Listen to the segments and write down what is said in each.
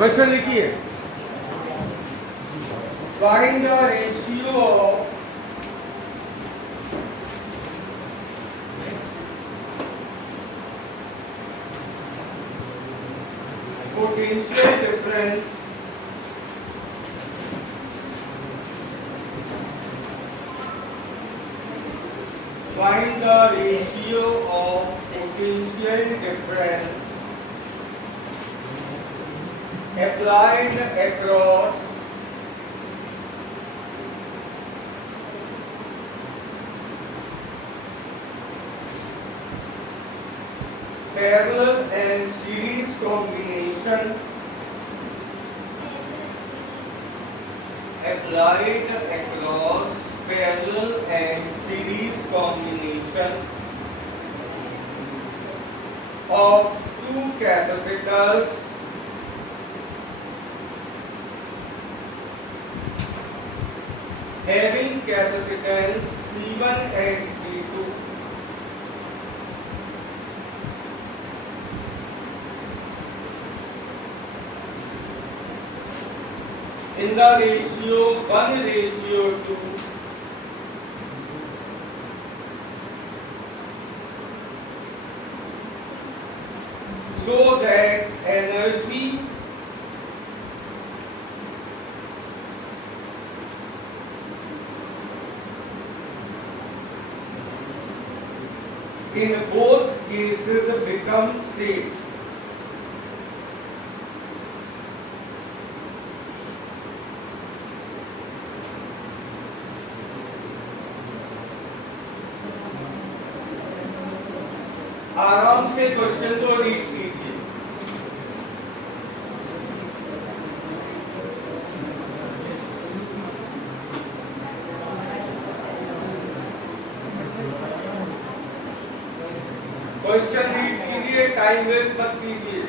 Question लिखिए, find the ratio of potential difference find the ratio of potential difference applied across parallel and series combination applied across parallel and series combination of two capacitors having capacitance C1 and C2 in the ratio 1:2 so that energy in both cases becomes same. आराम से question को read कीजिए। Question read कीजिए, time waste मत कीजिए।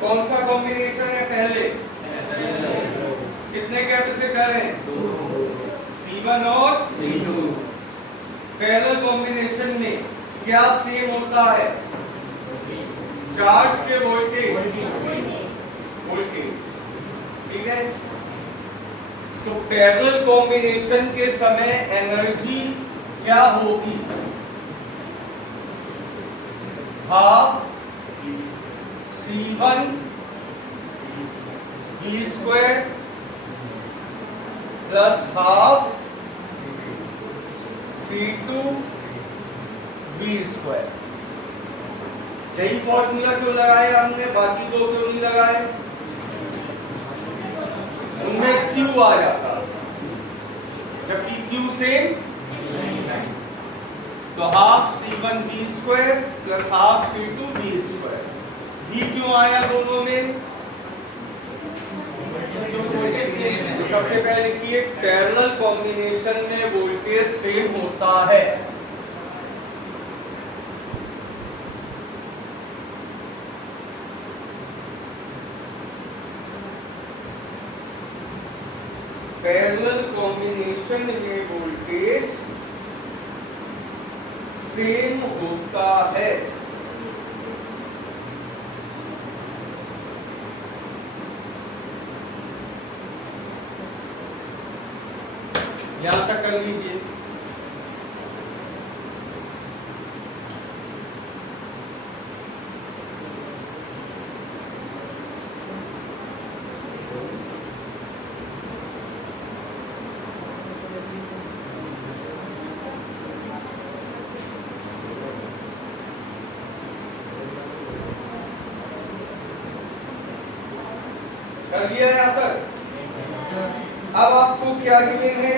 कौन सा combination है पहले? कितने कैपेसिटर हैं? C1 और C2। पैरेलल कॉम्बिनेशन में क्या सेम होता है? चार्ज के वोल्टेज, ठीक है। तो पैरेलल कॉम्बिनेशन के समय एनर्जी क्या होगी? Half C1 V² plus half C2 V²। यही फॉर्मूला क्यों लगाया हमने, बाकी दो क्यों नहीं लगाए? उनमें Q आ जाता, जबकि Q सेम, तो half C1 V² plus half C2 V²। V क्यों आया दोनों में? तो सबसे पहले लिखिए, पैरेलल कॉम्बिनेशन में वोल्टेज सेम होता है। पैरेलल कॉम्बिनेशन में वोल्टेज सेम होता है। यहां तक कर लीजिए। कर लिया यहां तक। अब आपको क्या गिवन है?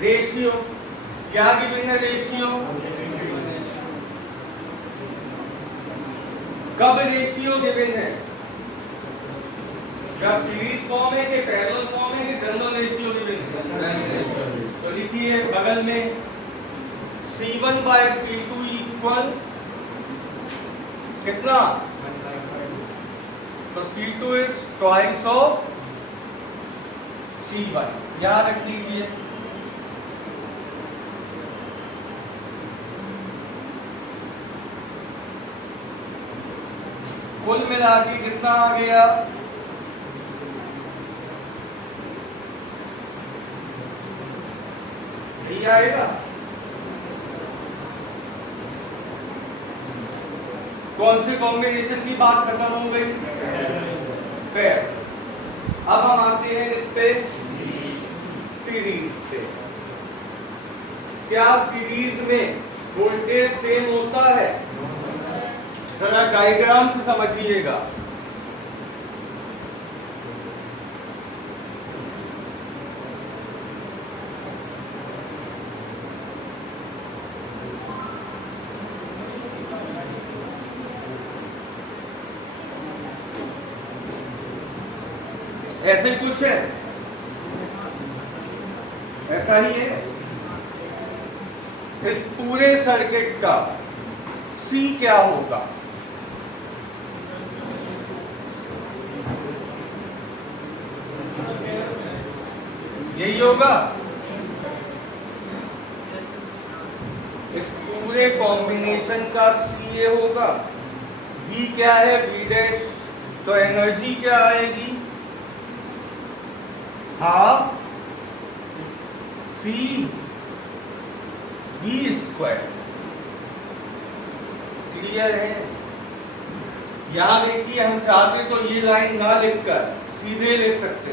रेशियो। क्या गिवन है? रेशियो। कब रेशियो गिवन है? जब सीरीज फॉर्म है कि पैरेलल फॉर्म है कि जनरल रेशियो गिवन है? तो लिखिए बगल में C1/C2 इक्वल कितना? तो C2 is twice of C1, याद रख लीजिए। कुल मिला के कितना आ गया? यही आएगा। कौन से कॉम्बिनेशन की बात खत्म हो गई? पेयर। अब हम आते हैं इस पे सीरीज पे। क्या सीरीज में वोल्टेज सेम होता है? जरा डायग्राम से समझिएगा। ऐसे कुछ है, ऐसा ही है। इस पूरे सर्किट का C क्या होगा? यही होगा। इस पूरे कॉम्बिनेशन का C ये होगा। V क्या है? V dash. तो एनर्जी क्या आएगी? Half C V square. Clear है? यहां देखिए, हम चाहते तो ये लाइन ना लिखकर सीधे लिख सकते,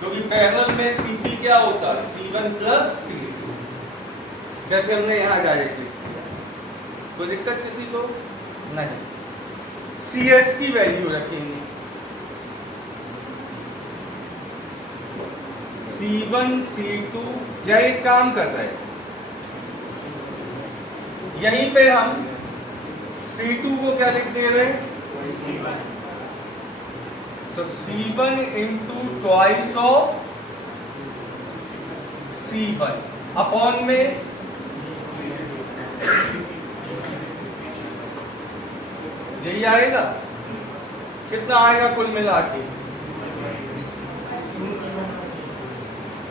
क्योंकि पैरेलल में CP क्या होता? C1 प्लस C2, जैसे हमने यहां डायरेक्ट लिख दिया। कोई दिक्कत किसी को नहीं। CS की वैल्यू रखेंगे C1 C2, या एक काम कर रहे हैं, यहीं पे हम C2 को क्या लिख दे रहे हैं? तो C1 into twice of C1 upon में यही आएगा। कितना आएगा कुल मिला के?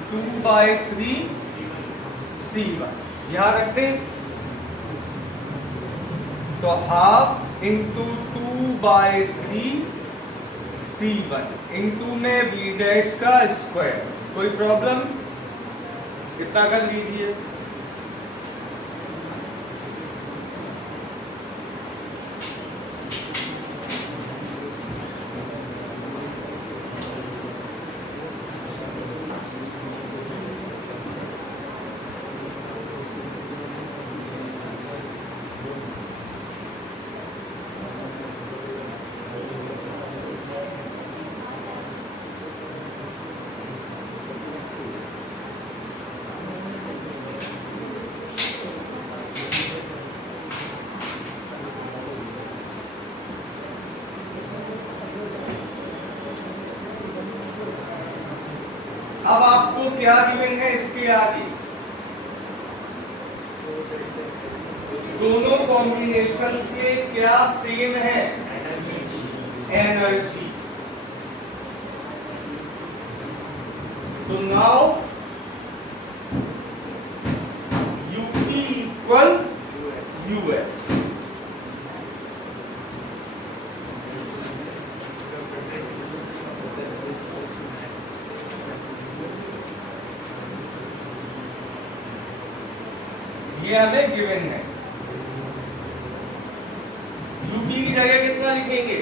2/3 C1 यहां रखते हैं। तो हाफ इंटू 2/3 C1 इंटू में V डैश का स्क्वायर। कोई प्रॉब्लम? कितना कर लीजिए। अब आपको क्या गिवन है इसके आगे? दोनों कॉम्बिनेशंस में क्या सेम है? एनर्जी। तो नाउ यूपी इक्वल यूएस। ये हमें गिवन है। यूपी की जगह कितना लिखेंगे?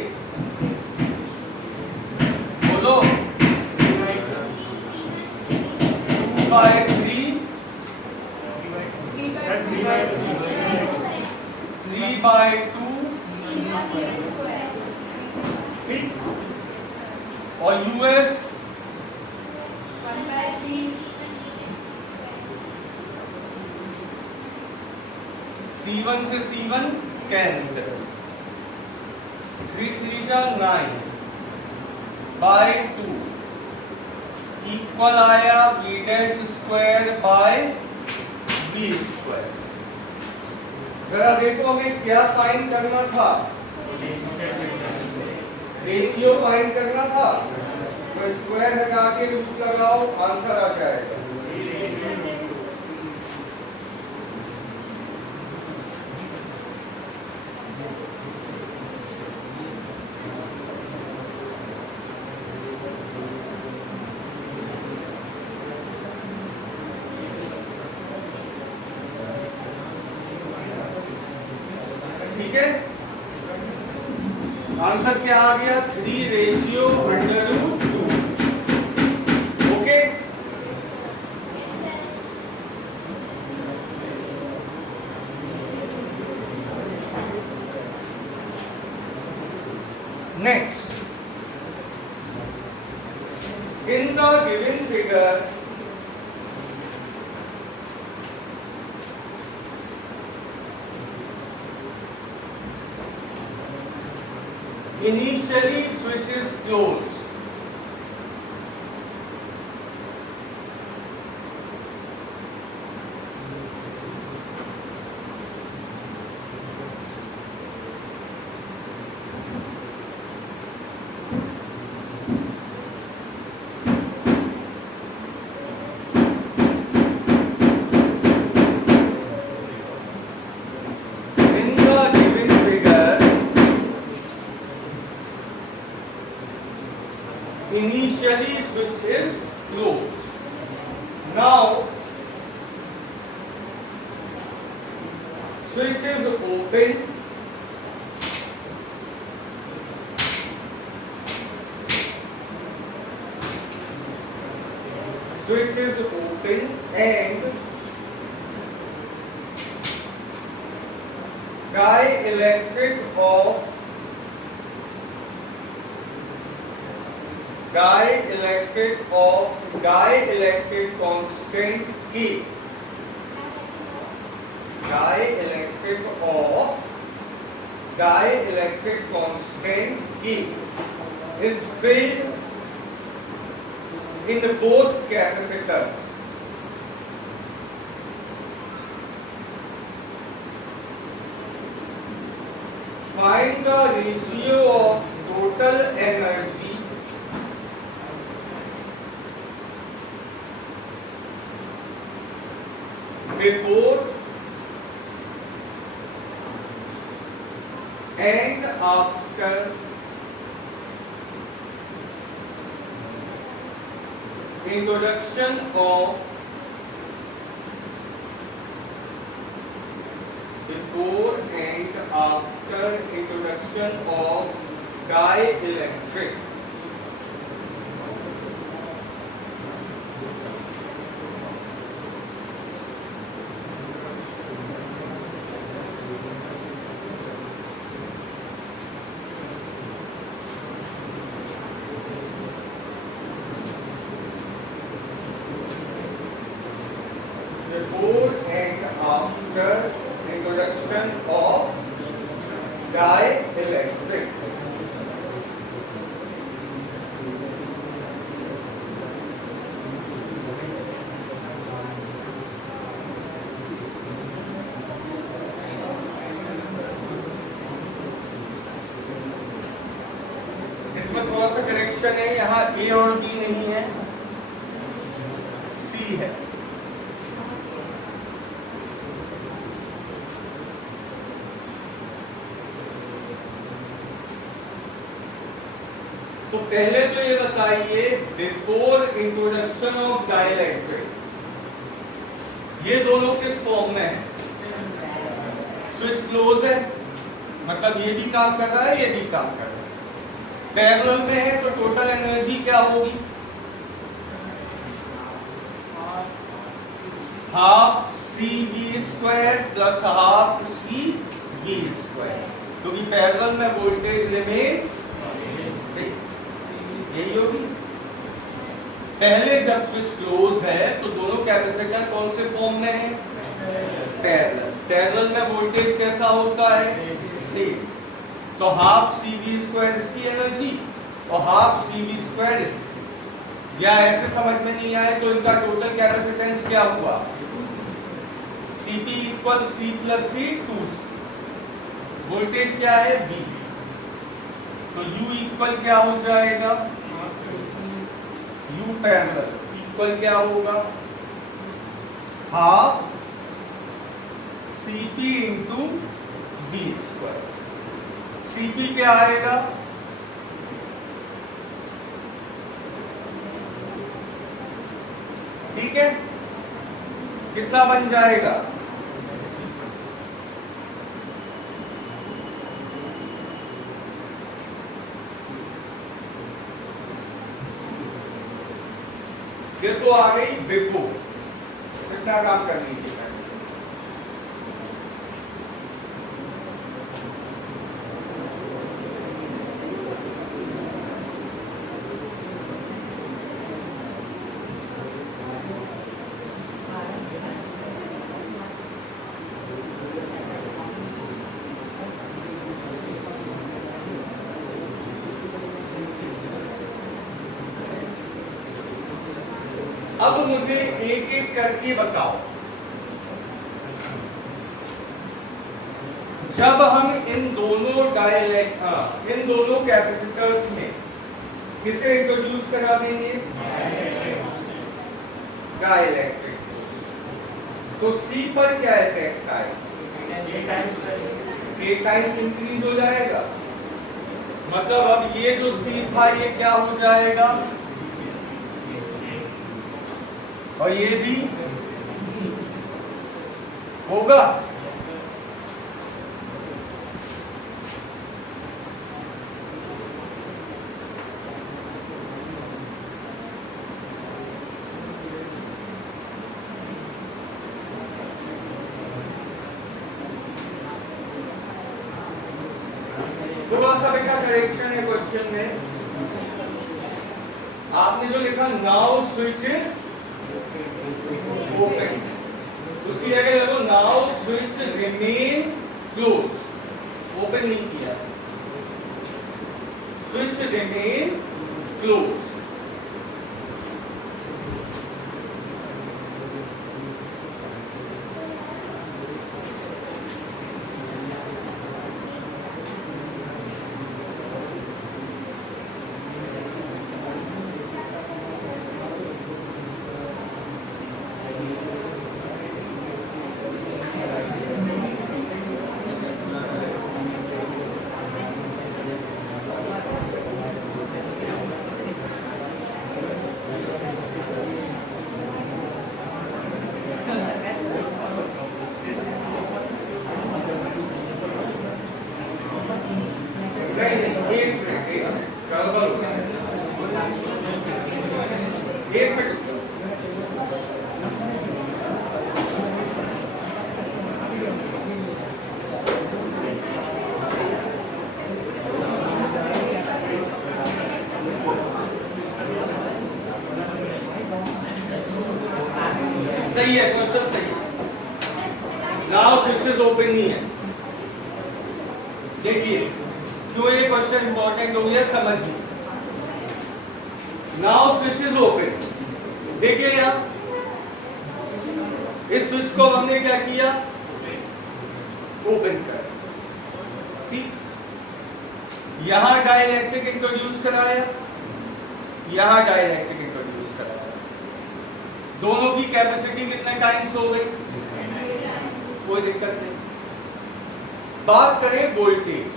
बोलो। 2/3 3/2 ठीक। और यूएस C1 से C1 कैंसिल। 3 3 जा 9/2 इक्वल आया V dash square by V square. जरा देखो हमें क्या साइन करना था? रेशियो फाइंड करना था, तो स्क्वायर हटा के रूट लगाओ, आंसर आ जाएगा। ठीक है, आंसर क्या आ गया? 3/√2। Okay, next, in the given figure initially switch is closed. In the given figure, initially switch is closed. Now switch is open. Switch is open and dielectric constant K. Dielectric constant K is filled in both capacitors. Find the ratio of total energy before and after introduction of dielectric. Before and after introduction of dielectric. इसमें थोड़ा सा correction है, यहाँ ए और B नहीं है, सी है। तो पहले तो ये बताइए, बिफोर इंट्रोडक्शन ऑफ डाइलेक्ट्रिक, ये दोनों किस फॉर्म में है? स्विच क्लोज है, मतलब ये भी काम कर रहा है, ये भी काम कर रहा है। पैरेलल में है तो टोटल एनर्जी क्या होगी? Half CV² plus half CV², क्योंकि पैरेलल में वोल्टेज रिमेन यही होगी। पहले जब स्विच क्लोज है तो दोनों कैपेसिटर कौन से फॉर्म में है? पैरेलल। पैरेलल में वोल्टेज कैसा होता है? सेम। तो हाफ CV² इसकी एनर्जी और हाफ CV² इसकी, या ऐसे समझ में नहीं आए तो इनका टोटल कैपेसिटेंस क्या हुआ? CP = C + C 2C। Voltage क्या है? V। तो U इक्वल क्या हो जाएगा, U पैरेलल इक्वल क्या होगा, half CP into V square. CP क्या आएगा, ठीक है, कितना बन जाएगा, ये तो आ गई बिफोर, कितना काम करने की। अब मुझे एक एक करके बताओ, जब हम इन दोनों कैपेसिटर्स में किसे इंट्रोड्यूस करा देंगे, डाइलेक्ट्रिक, तो C पर क्या इफेक्ट आएगा, K टाइम्स इंक्रीज हो जाएगा। मतलब अब ये जो C था ये क्या हो जाएगा, और ये भी होगा। थोड़ा सा बेटा करेक्शन है क्वेश्चन में, आपने जो लिखा नाउ स्विच इज ओपन, उसकी जगह लगो now switch remain close, open नहीं किया, स्विच रिमेन क्लोज। सही है, क्वेश्चन सही है। नाउ स्विचेस ओपन नहीं है। देखिए क्यों ये क्वेश्चन इंपॉर्टेंट हो गया, समझिए। नाउ स्विचेस ओपन, देखिए यहां इस स्विच को हमने क्या किया, ओपन कर, ठीक। यहां डाइलेक्ट्रिक इंट्रोड्यूस कराया, यहां डाइलेक्ट्रिक इंट्रोड्यूस कराया, दोनों की कैपेसिटी कितने टाइम्स हो गई, कोई दिक्कत नहीं। बात करें वोल्टेज,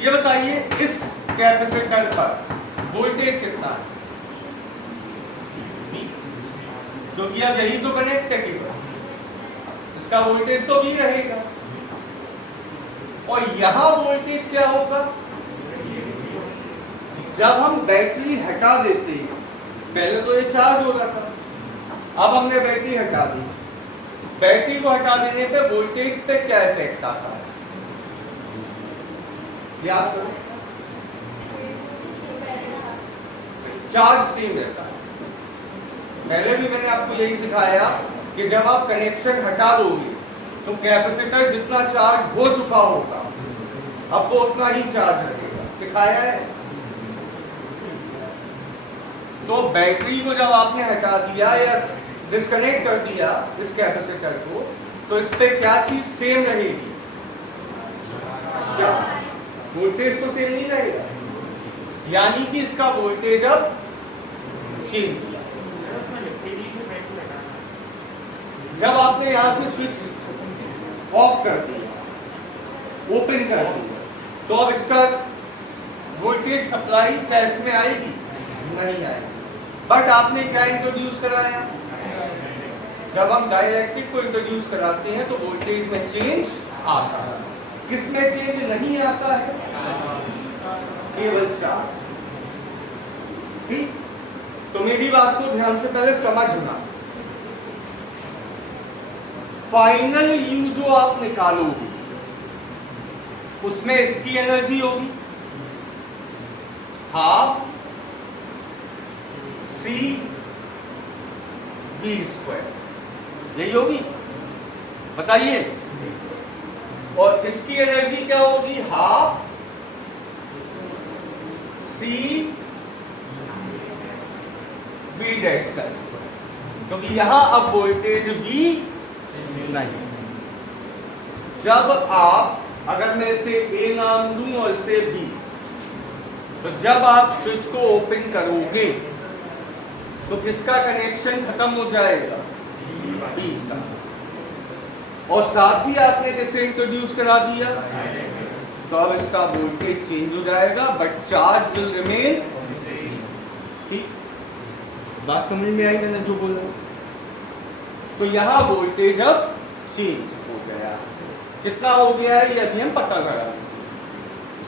ये बताइए इस कैपेसिटर पर वोल्टेज कितना है, क्योंकि अब यही तो कनेक्ट है केवल, इसका वोल्टेज तो भी रहेगा। और यहां वोल्टेज क्या होगा, जब हम बैटरी हटा देते हैं, पहले तो ये चार्ज हो रहा था, अब हमने बैटरी हटा दी, बैटरी को हटा देने पे वोल्टेज पे क्या इफेक्ट आता है, याद करो, चार्ज सेम रहता है। पहले भी मैंने आपको यही सिखाया कि जब आप कनेक्शन हटा दोगे तो कैपेसिटर जितना चार्ज हो चुका होगा अब वो उतना ही चार्ज रखेगा, सिखाया है। तो बैटरी को जब आपने हटा दिया या डिस्कनेक्ट कर दिया इस कैपेसिटर को, तो इस पे क्या चीज सेम रहेगी, चार्ज। वोल्टेज तो सेम नहीं रहेगा, यानी कि इसका वोल्टेज अब चेंज हुआ। जब आपने यहां से स्विच ऑफ कर दिया, ओपन कर दिया, तो अब इसका वोल्टेज सप्लाई कैश में आएगी? नहीं आएगी। बट आपने क्या इंट्रोड्यूस कराया? जब हम डाइलेक्ट्रिक को इंट्रोड्यूस कराते हैं तो वोल्टेज में चेंज आता है। किसमें चेंज नहीं आता है? केवल चार्ज। ठीक, तो मेरी बात को ध्यान से पहले समझना। फाइनल यू जो आप निकालोगे उसमें इसकी एनर्जी होगी हाफ सी बी स्क्वायर, यही होगी, बताइए। और इसकी एनर्जी क्या होगी? हाफ सी बी डैश का स्क्वायर, क्योंकि यहां अब वोल्टेज बी नहीं। जब आप, अगर मैं इसे ए नाम दूं और इसे बी, तो जब आप स्विच को ओपन करोगे तो किसका कनेक्शन खत्म हो जाएगा? बी का। और साथ ही आपने जैसे इंट्रोड्यूस करा दिया तो अब इसका वोल्टेज चेंज हो जाएगा, बट चार्ज विल रिमेन। ठीक, बात समझ में आई मैंने जो बोला? तो यहां वोल्टेज अब चेंज हो गया। कितना हो गया है ये अभी हम पता करा।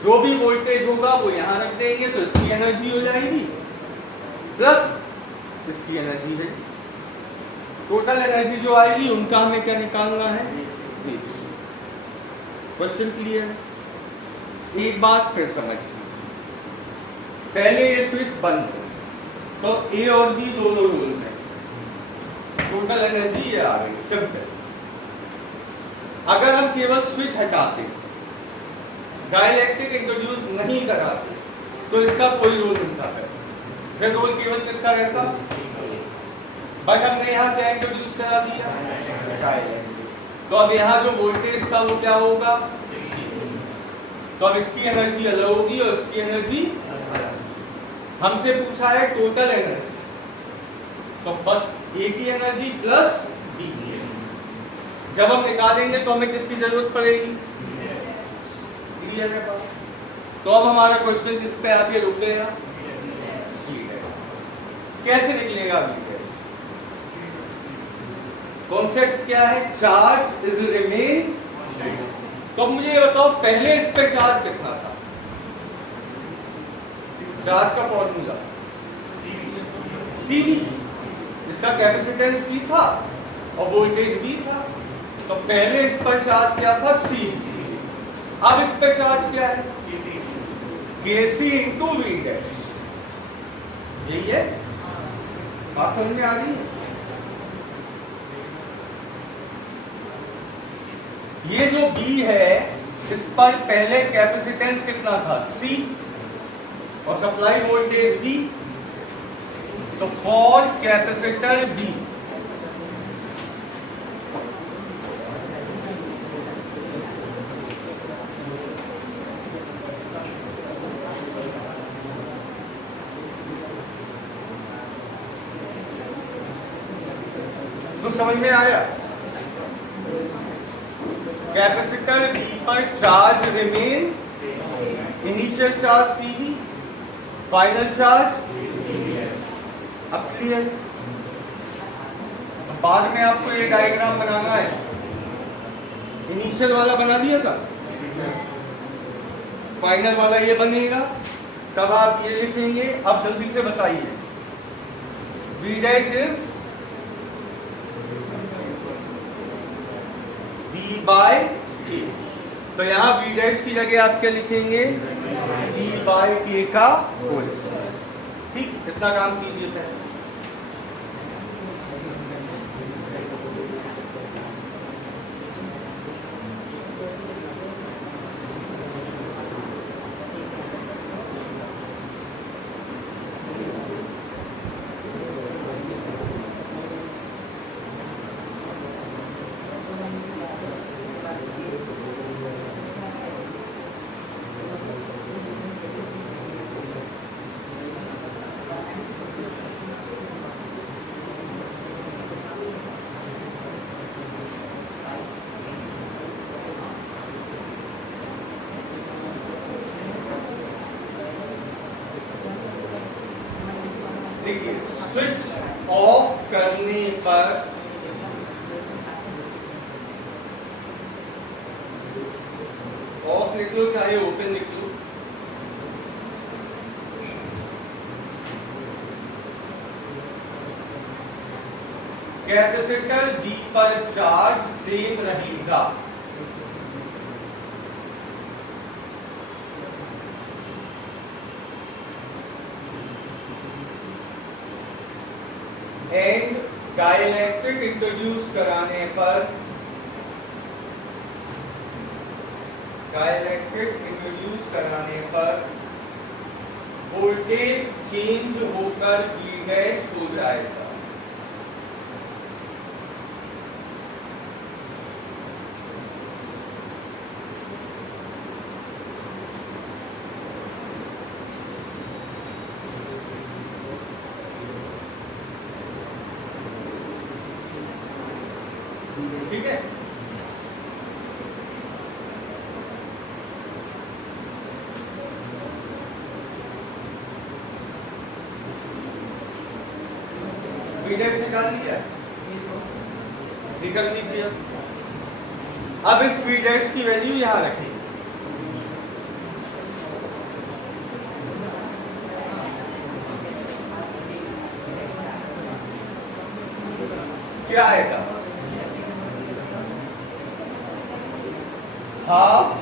जो भी वोल्टेज होगा वो यहां रख देंगे तो इसकी एनर्जी हो जाएगी प्लस इसकी एनर्जी है। टोटल एनर्जी जो आएगी उनका हमें क्या निकालना है? क्वेश्चन क्लियर है? एक बात फिर समझ लीजिए, पहले ये स्विच बंद है तो ए और बी दोनों रोल में, टोटल एनर्जी ये आ गई, सिंपल। अगर हम केवल स्विच हटाते, डाइलेक्ट्रिक इंट्रोड्यूस नहीं कराते, तो इसका कोई रोल नहीं था। फिर रोल केवल किसका रहता? बट हमने यहाँ क्या इंट्रोड्यूस करा दिया? डाइलेक्ट्रिक। तो अब यहाँ जो वोल्टेज था वो क्या होगा? तो अब इसकी एनर्जी अलग होगी और इसकी एनर्जी, हमसे पूछा है टोटल एनर्जी, तो फर्स्ट ए की एनर्जी प्लस बी की एनर्जी। जब हम निकालेंगे तो हमें किसकी जरूरत पड़ेगी? क्लियर है बात? तो अब हमारा क्वेश्चन किस पे आके रुक गया? कैसे निकलेगा बी डैश? कॉन्सेप्ट क्या है? Charge is remain. तो मुझे ये बताओ, पहले इस पे चार्ज कितना था? चार्ज का फॉर्मूला सी, इसका कैपेसिटेंस सी था और वोल्टेज बी था। तो पहले इस पर चार्ज क्या था? सी। अब इस पे चार्ज क्या है? KC into V dash. यही है, बात समझ में आ रही है? ये जो बी है इस पर पहले कैपेसिटेंस कितना था? सी, और सप्लाई वोल्टेज बी। तो फॉर कैपेसिटर बी, तो समझ में आया? कैपेसिटर बी पर charge remain, initial charge C B, final charge. अब क्लियर? बाद में आपको ये डायग्राम बनाना है। इनिशियल वाला बना दिया था, फाइनल वाला ये बनेगा, तब आप ये लिखेंगे। अब जल्दी से बताइए, B dash is B by K. तो यहाँ बी डैश की जगह आप क्या लिखेंगे? बी बाय के का होल स्क्वायर। ठीक, इतना काम कीजिए पहले। स्विच ऑफ करने पर ऑफ लिख लो चाहे ओपन लिख लो, कैपेसिटर D पर चार्ज सेम रहेगा। एंड डाइलेक्ट्रिक इंट्रोड्यूस कराने पर वोल्टेज चेंज होकर V डैश हो जाएगा। ठीक है, वीडैश निकाल लिया, निकल लीजिए। अब इस वीडैश की वैल्यू यहां रखें, क्या आएगा? Half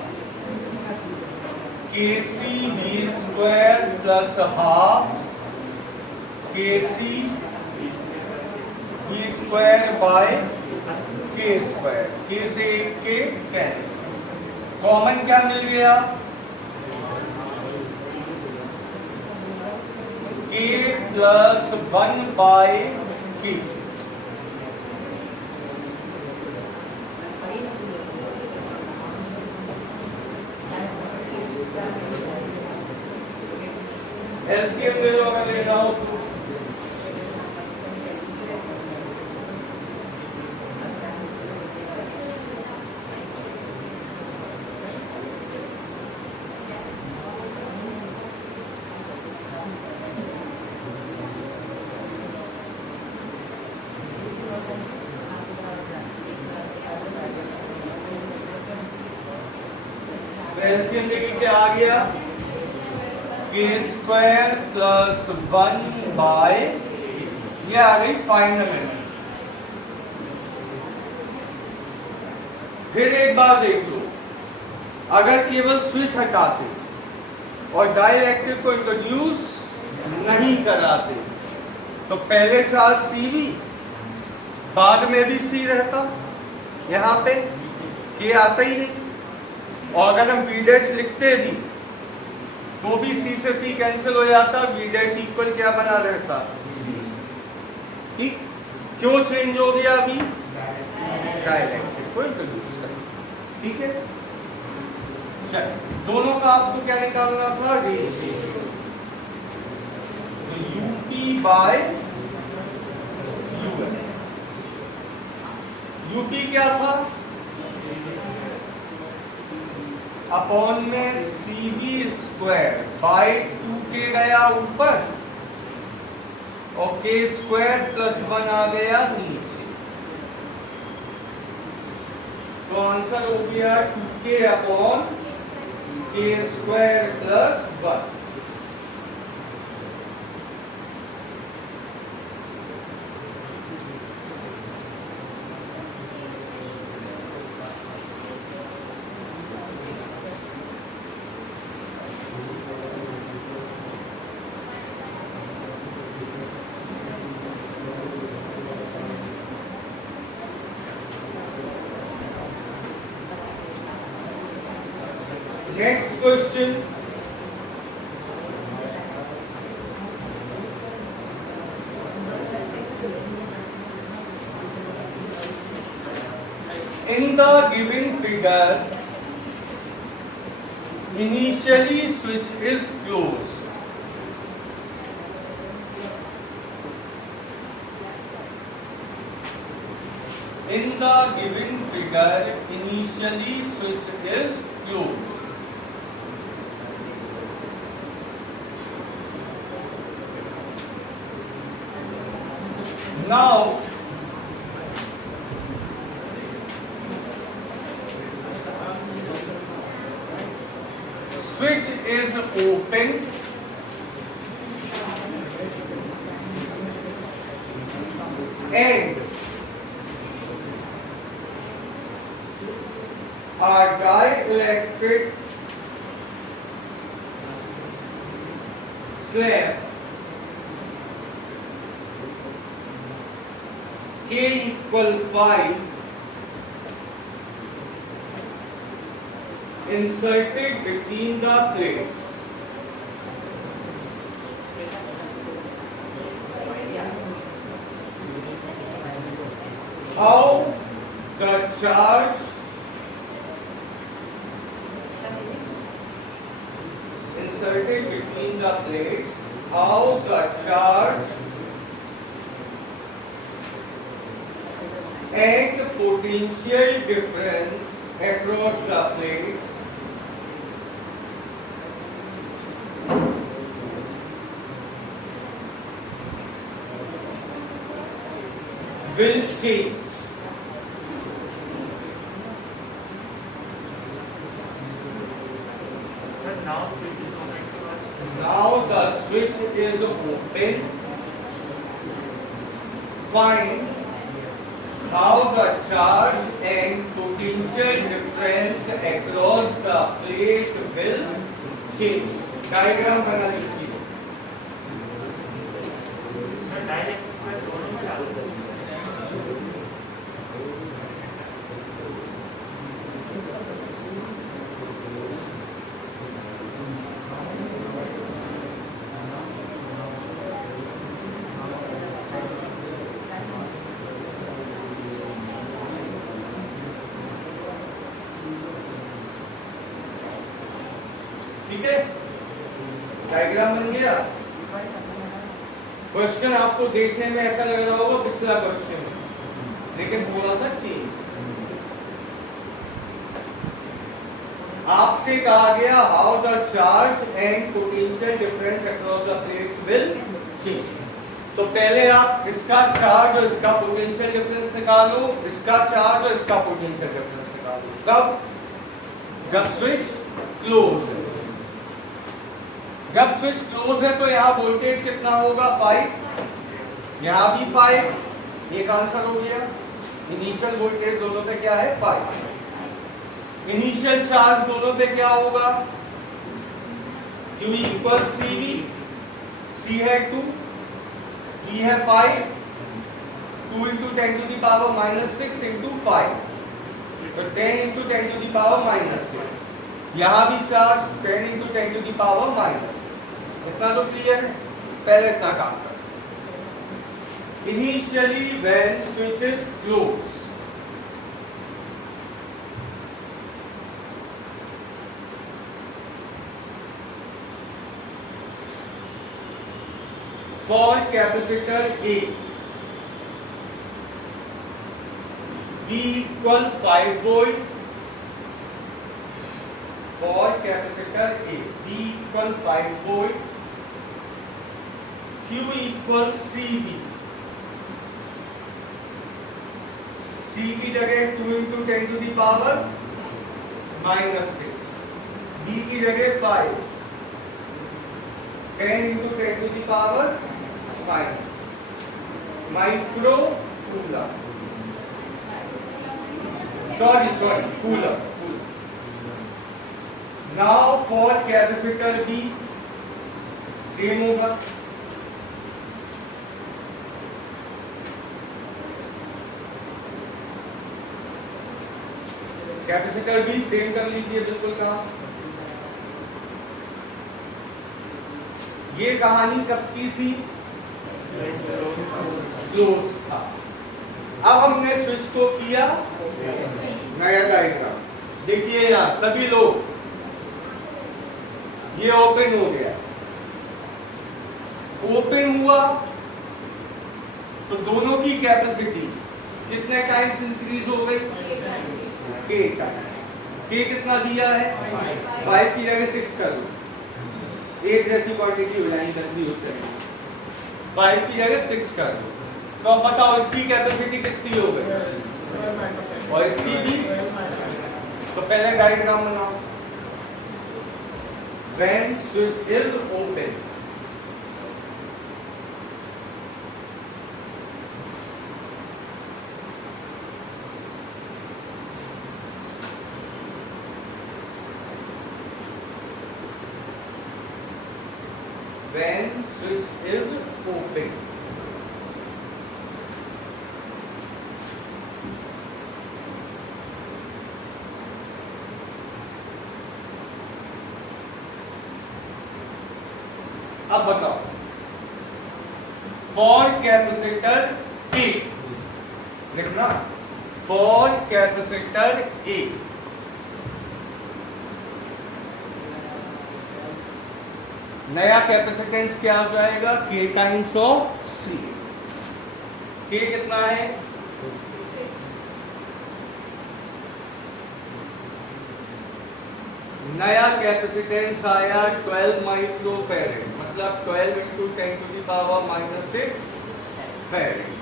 KC V square plus half KC V square by K square, K से एक K कैंसिल, कॉमन क्या मिल गया? K plus 1 by K। LCM ले लो अगर लेना हो तो। एलसीएम लेके क्या आ गया? K स्क्वायर प्लस 1 बाय, ये आ गई फाइनल एनर्जी। फिर एक बार देख लो, अगर केवल स्विच हटाते और डाइलेक्ट्रिक को इंट्रोड्यूस नहीं कराते तो पहले चार्ज CV, बाद में भी C रहता, यहां पे K आता ही नहीं। और अगर हम V डैश लिखते भी तो भी C से C कैंसिल हो जाता, V डैश इक्वल क्या बना रहता? ठीक, क्यों चेंज हो गया अभी? डाइलेक्ट्रिक को इंट्रोड्यूस कर। ठीक है, चल दोनों का आपको क्या निकालना था? रेशियो। तो UP बाय UL, UP क्या था? अपॉन में CV स्क्वायर बाय 2K गया ऊपर और K स्क्वायर प्लस 1 आ गया नीचे। तो आंसर हो गया 2K upon K square plus 1। Next question. In the given figure, initially switch is closed. In the given figure, initially switch is closed. Now switch is open and a dielectric slab K equal 5 inserted between the plates. How the charge inserted between the plates, how the charge and the potential difference across the plates will change. Now the switch is open. Find how the charge and potential difference across the plate will change. Diagram बना लीजिए. ठीक है, diagram बन गया. Question आपको देखने में ऐसा लग रहा होगा पिछला क्वेश्चन, लेकिन थोड़ा सा चेंज. आपसे कहा गया how the charge and potential difference across the plates will change. तो पहले आप इसका चार्ज और इसका पोटेंशियल डिफरेंस निकालो, इसका चार्ज और इसका पोटेंशियल डिफरेंस निकालो. कब? जब स्विच क्लोज है. जब स्विच क्लोज है तो यहाँ वोल्टेज कितना होगा? 5. यहाँ भी 5. एक आंसर हो गया. इनिशियल वोल्टेज दोनों पे क्या है? 5. इनिशियल चार्ज दोनों पे क्या होगा? Q equal CV. C है 2, E है 5. 2 into 10 to the power minus 6 into 5. तो 10 into 10 to the power minus 6. यहाँ भी charge 10 into 10 to the power minus. इतना तो क्लियर है. पहले इतना काम कर. Initially when switch is closed, for capacitor A, V equal 5 volt. For capacitor A, V equal 5 volt. Q equal CV. C की जगह 2 into 10 to the power minus 6. D की जगह 5. 10 into 10 to the power minus 6. Micro cooler. Sorry, cooler. Now for capacitor B, same होगा. Capacitor भी same कर लीजिए बिल्कुल काम. ये कहानी कब की थी? क्लोज था. अब हमने स्विच को किया नया डायग्राम. देखिए यहाँ सभी लोग, ये ओपन हो गया. ओपन हुआ तो दोनों की कैपेसिटी कितने टाइम्स इंक्रीज हो गई? K times. K कितना दिया है? 5 की जगह 6 कर दो. एक जैसी क्वांटिटी हो जाएगी, कंफ्यूज करेंगे. 5 की जगह 6 कर दो. तो अब बताओ इसकी कैपेसिटी कितनी हो गई और इसकी भी। तो पहले डायग्राम बनाओ। When switch is open, when switch is open, अब बताओ फॉर कैपेसिटर ए लिखना, फॉर कैपेसिटर ए नया कैपेसिटेंस क्या हो जाएगा, के टाइम्स ऑफ सी। के कितना है, नया कैपेसिटेंस आया 12 माइक्रोफैरेड, मतलब 12 into 10 to the power -6 farad.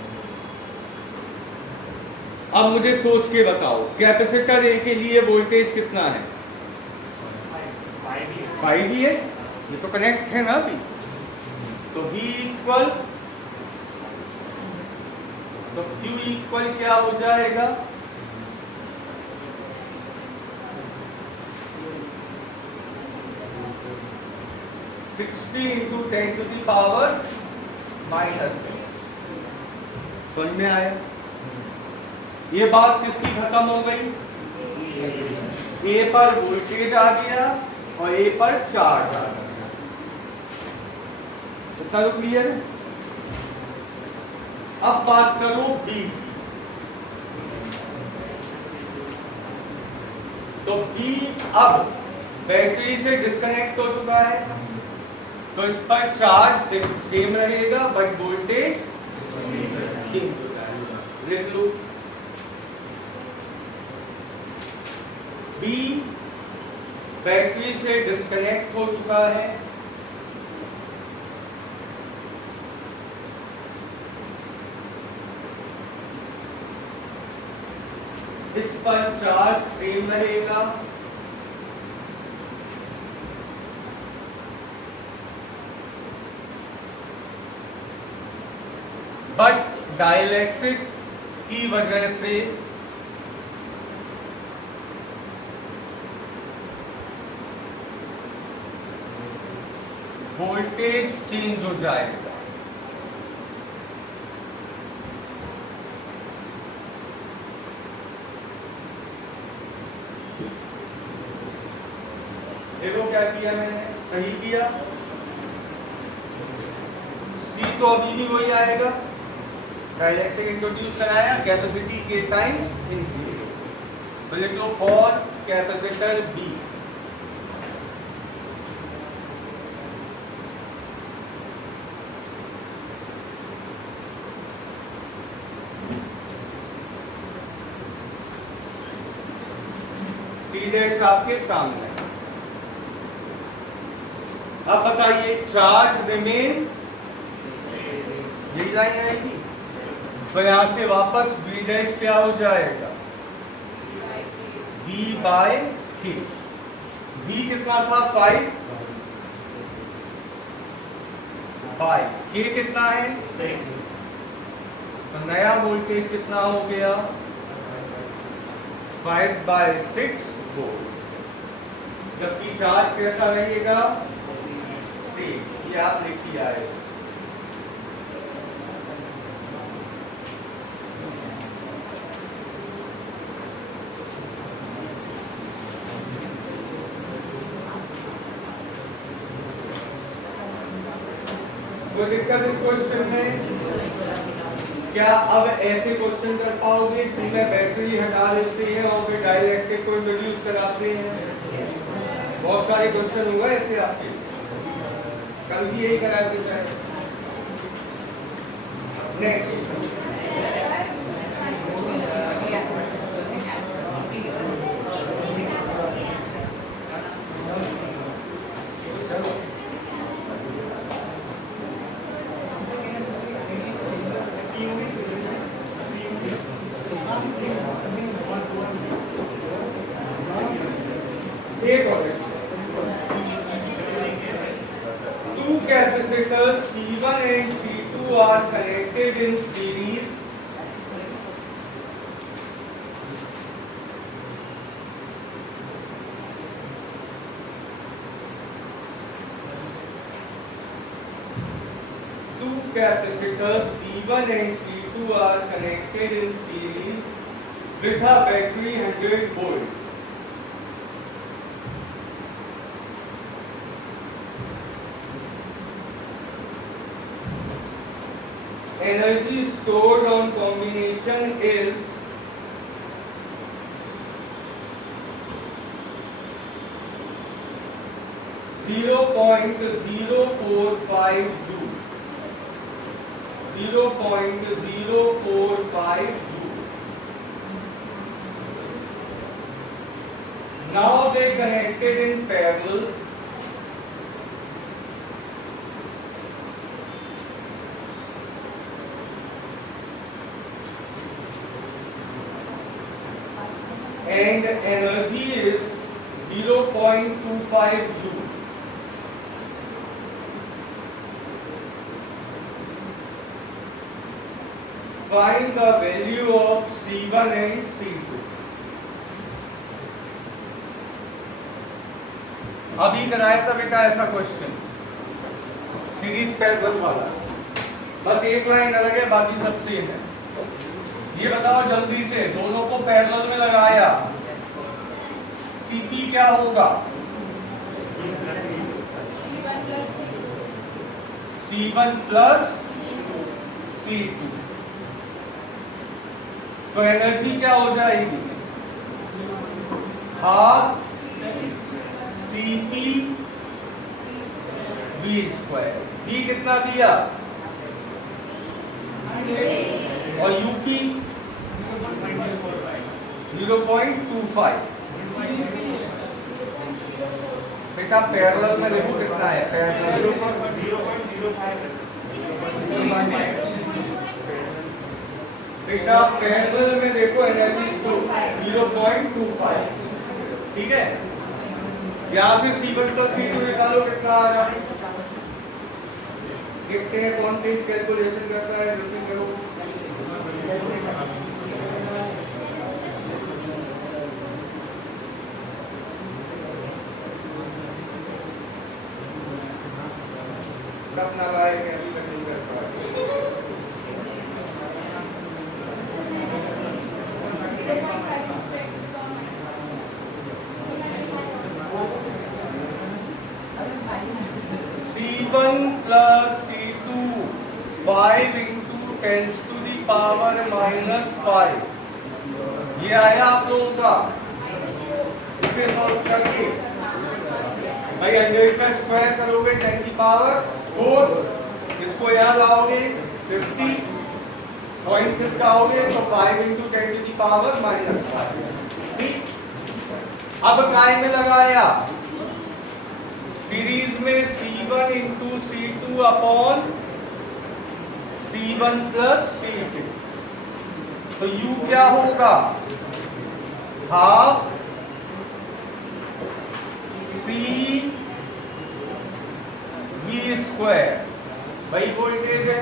अब मुझे सोच के बताओ कैपेसिटर ए के लिए वोल्टेज कितना है, 5 ही है, ये तो कनेक्ट है ना अभी। तो V इक्वल, तो Q इक्वल क्या हो जाएगा, इंटू 10 टू दी पावर -6। समझ में आया। ये बात किसकी खत्म हो गई, ए पर वोल्टेज आ गया और ए पर चार्ज आ गया। इतना तो क्लियर है। अब बात करो बी। तो बी अब बैटरी से डिस्कनेक्ट हो चुका है, तो इस पर चार्ज सेम रहेगा बट वोल्टेज चेंज हो जाएगा। लिख लो बी बैटरी से डिस्कनेक्ट हो चुका है, इस पर चार्ज सेम रहेगा बट डाइलेक्ट्रिक की वजह से वोल्टेज चेंज हो जाएगा। देखो क्या किया मैंने, सही किया। सी तो अभी भी वही आएगा, डाइलेक्ट्रिक इंट्रोड्यूस कराया, कैपेसिटी के टाइम्स इंक्रीज। तो लिख लो फॉर कैपेसिटर बी सीधे आपके सामने। अब बताइए चार्ज रिमेन, यही लाइन आएगी। तो यहां से वापस V डैश क्या हो जाएगा, V बाय K। V कितना था 5 बाय K कितना है 6। तो नया वोल्टेज कितना हो गया 5/6 वोल्ट। जबकि चार्ज कैसा रहेगा सेम। ये आप लिखिए आए। कोई दिक्कत इस क्वेश्चन में? क्या अब ऐसे क्वेश्चन कर पाओगे जिनमें बैटरी हटा देते हैं और फिर डाइलेक्ट्रिक को इंट्रोड्यूस कराते हैं? बहुत सारे क्वेश्चन हुए ऐसे आपके, कल भी यही कराते थे। Next are connected in series capacitors C1 and C2 are connected in series with a battery 100 volt. Energy stored on combination is (0.045 joule). 0.045 joule. Now they connected in parallel. And the energy is 0.25 joule. Find the value of C1 and C2. अभी कराया था बेटा ऐसा question series parallel वाला, बस एक line अलग है बाकी सब सेम है। ये बताओ जल्दी से, दोनों को पैरेलल में लगाया, सीपी क्या होगा? C1 plus C2। तो एनर्जी क्या हो जाएगी? Half CP V square. V कितना दिया? और यूपी 0.25। बेटा पैरेलल में देखो कितना है, पैरेलल 0.05। बेटा पैरेलल में देखो एनर्जी स्टोर 0.25, ठीक है। यहाँ से C1 प्लस C2 निकालो कितना आ जाए, देखते हैं कौन तेज कैलकुलेशन करता है, जल्दी करो। सब नालायक है, अभी तक नहीं कर पाए। C1 plus C2 5 into 10 to the power minus 5। ये आया आप लोगों का, इसे सॉल्व करके भाई 100 का स्क्वायर करोगे 10 की पावर 4, इसको यहाँ लाओगे 50, पॉइंट किसका आओगे तो 5 into 10 to the power minus 5। ठीक, अब काय में लगाया? सीरीज में C1 into C2 upon C1 plus C2। तो U क्या होगा? Half CV square. वही वोल्टेज है।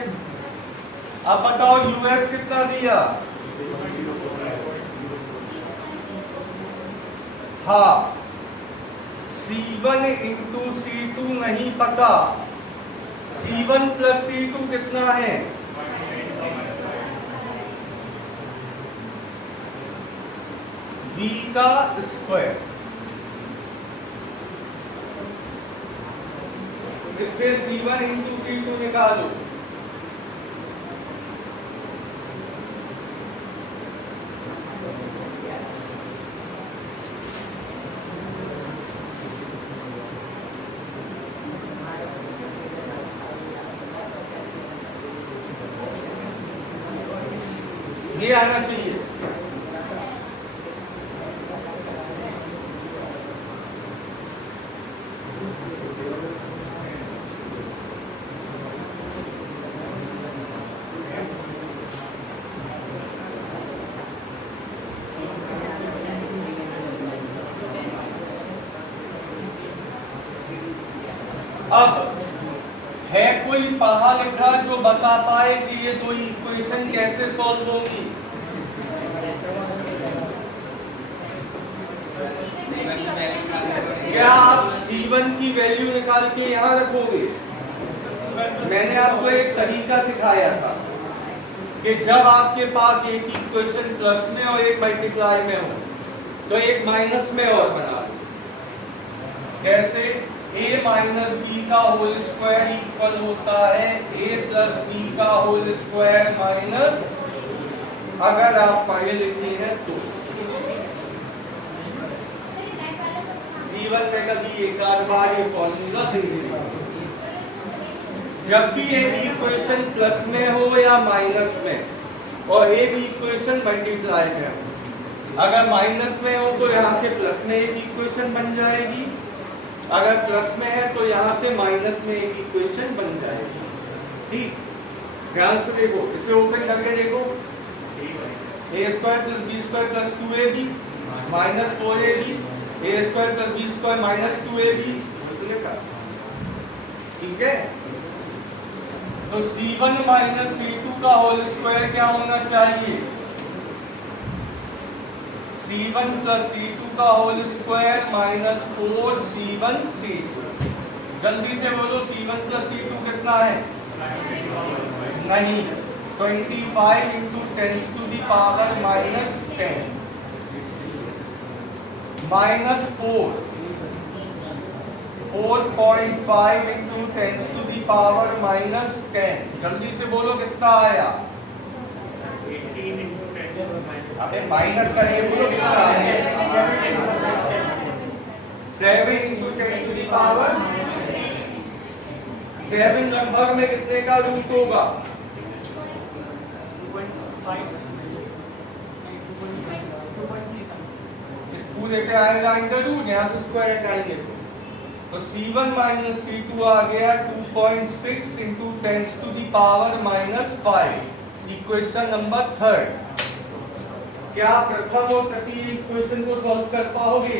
अब बताओ यूएस कितना दिया? हाफ C1 इंटू C2 नहीं पता, C1 प्लस C2 कितना है? V का स्क्वायर। इससे C1 इंटू C2 निकालो, ये आना चाहिए। अब है है कोई पढ़ा लिखा जो बता पाए कि ये दो इक्वेशन कैसे सॉल्व होंगी? क्या आप C1 की वैल्यू निकाल के यहाँ रखोगे? मैंने आपको एक तरीका सिखाया था कि जब आपके पास एक इक्वेशन प्लस में और एक मल्टीप्लाई में हो तो एक माइनस में और बना लो। कैसे? a माइनस बी का होल स्क्वायर इक्वल होता है a प्लस बी का होल स्क्वायर माइनस, अगर आप पढ़े लिखे हैं तो जीवन में कभी एक आध बार ये फॉर्मूला देंगे। जब भी एक इक्वेशन प्लस में हो या माइनस में और एक इक्वेशन मल्टीप्लाई में हो, अगर माइनस में हो तो यहाँ से प्लस में एक इक्वेशन बन जाएगी, अगर प्लस में है तो यहाँ से माइनस में एक इक्वेशन बन जाएगी। ठीक, ध्यान से देखो, इसे ओपन करके देखो। A square plus B square plus 2ab minus 4ab, A square plus B square minus 2ab। ठीक है, तो C1 माइनस C2 का होल स्क्वायर क्या होना चाहिए? C1 प्लस C2 का whole square minus 4C1 C2। जल्दी से बोलो, C1 प्लस C2 कितना है? नहीं, 25 into 10 to the power minus 10 minus 4.5 into 10 to the power minus 10। जल्दी से बोलो कितना आया? 18 इंटू 10 अबे माइनस करके बोलो कितना आया? 7 इंटू 10 टू दी पावर 7 लगभग में कितने का रूट होगा? 2.5 इस पूरे पे आएगा अंडर रूट, यहाँ से स्क्वायर हटाएंगे तो C1 माइनस C2 आ गया 2.6 into 10 to the power minus 5। Equation number 3। क्या प्रथम और तृतीय इक्वेशन को सॉल्व कर पाओगे?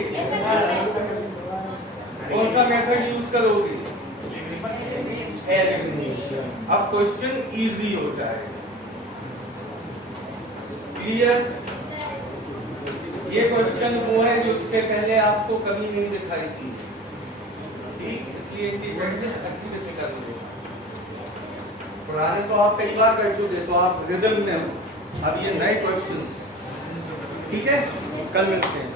कौन सा मेथड यूज करोगे? एलिमिनेशन। अब क्वेश्चन इजी हो जाएगा। क्लियर? ये क्वेश्चन वो है जो उससे पहले आपको कभी नहीं दिखाई थी। ठीक, इसलिए इनकी प्रैक्टिस अच्छे से कर लो। पुराने तो आप कई बार कर चुके, तो आप रिदम में हो। अब ये नए क्वेश्चन, ठीक है, कल मिलते हैं।